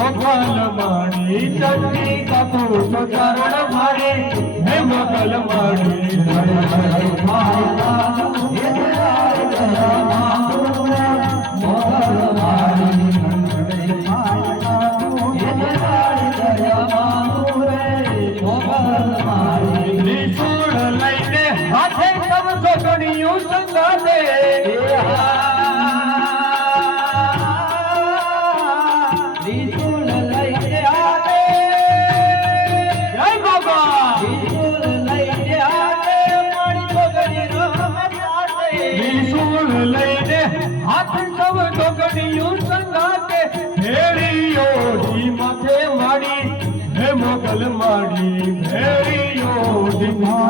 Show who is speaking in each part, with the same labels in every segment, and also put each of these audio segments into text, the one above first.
Speaker 1: મારી મોગલ મારી ચંડિકા તું ચારણ મારી હે મોગલ મારી હરે હરે મોગલ ભેરીઓ ભેળીઓ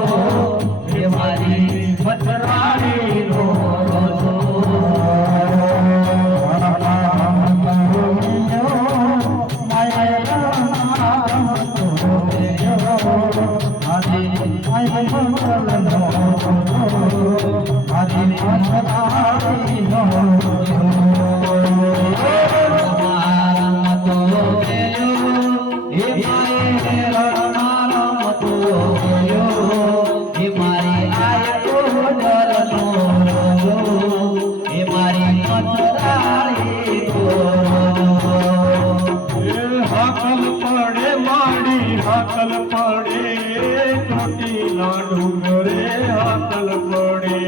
Speaker 1: 앞으로 ચોટી લાડુ ઘરે હાકલ પડે.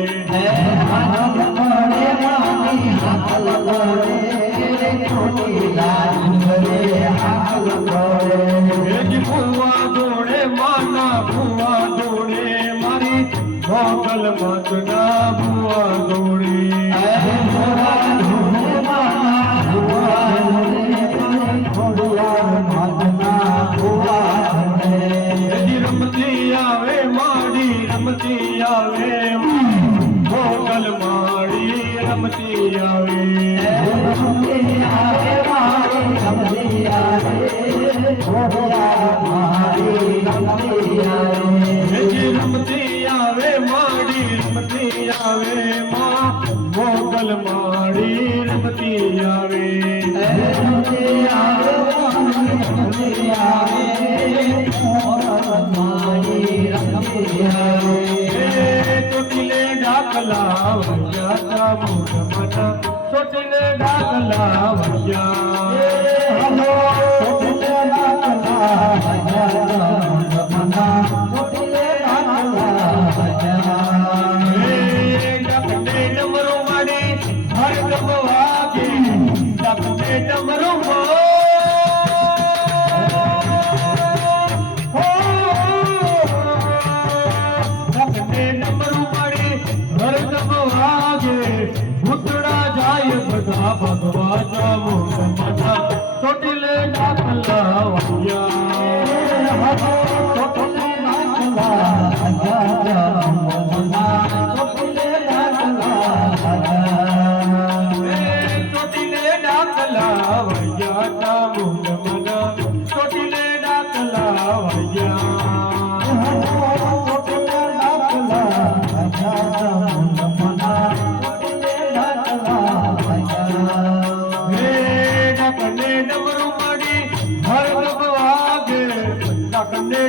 Speaker 1: વેજ ફુવા દોડે માના ફુવા દોડે મારી મોગલ મતના ફુવા દોડે વેજી ચોટીલે ડાકલા વૈયા મોઢ મના ચોટીલે ડાકલા વૈયા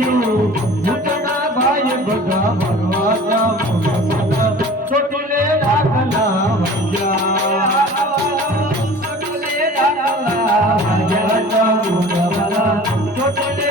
Speaker 1: ધર્યું ભૂતના ભાઈ બધા ભગવા જામ ચોટીલે દાખલા ભજ્યા ચોટીલે દાખલા ભજ્યા ચામુંડા ચોટીલે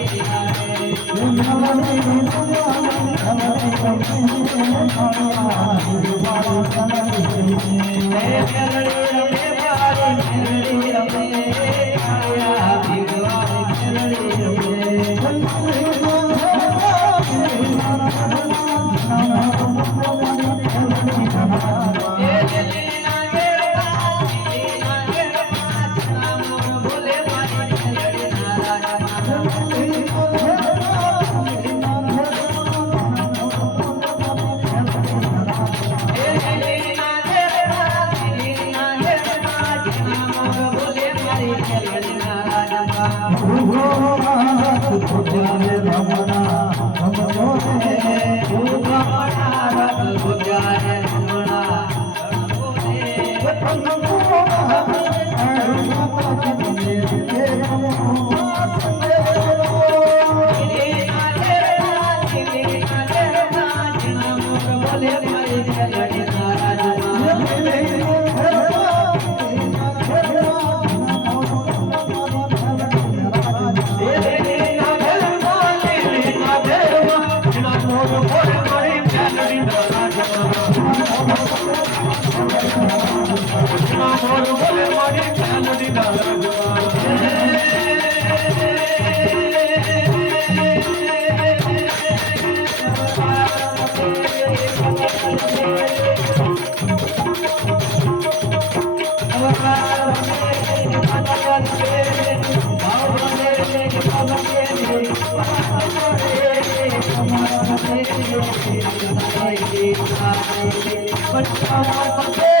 Speaker 2: Thank you. રમે But I want to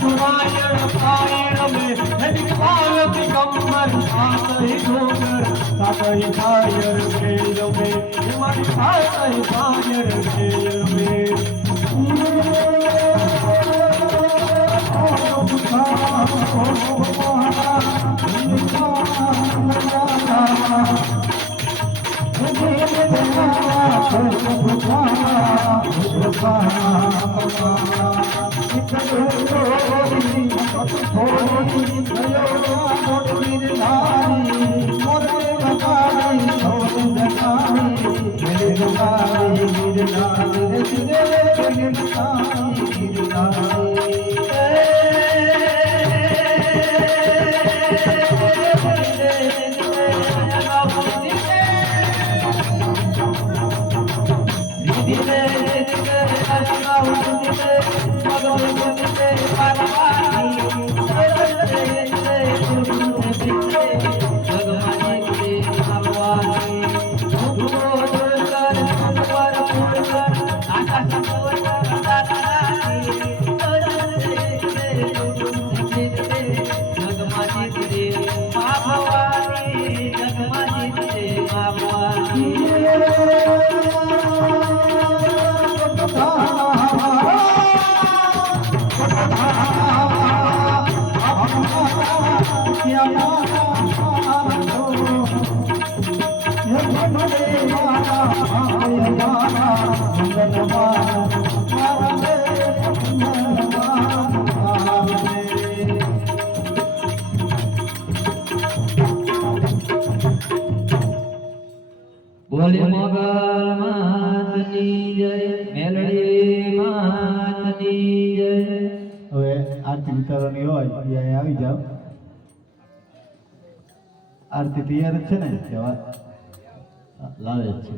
Speaker 2: સુરાયણ પાયણ મે હેડી પાર્વતી કંબર સાતઈ ડોંગર સાતઈ પાયર મે રમે હે મારી સાતઈ
Speaker 3: गिरनारी गिरनारी गिरनारी
Speaker 1: गिरनारी આરતી તૈયાર છે ને? લાવે છે.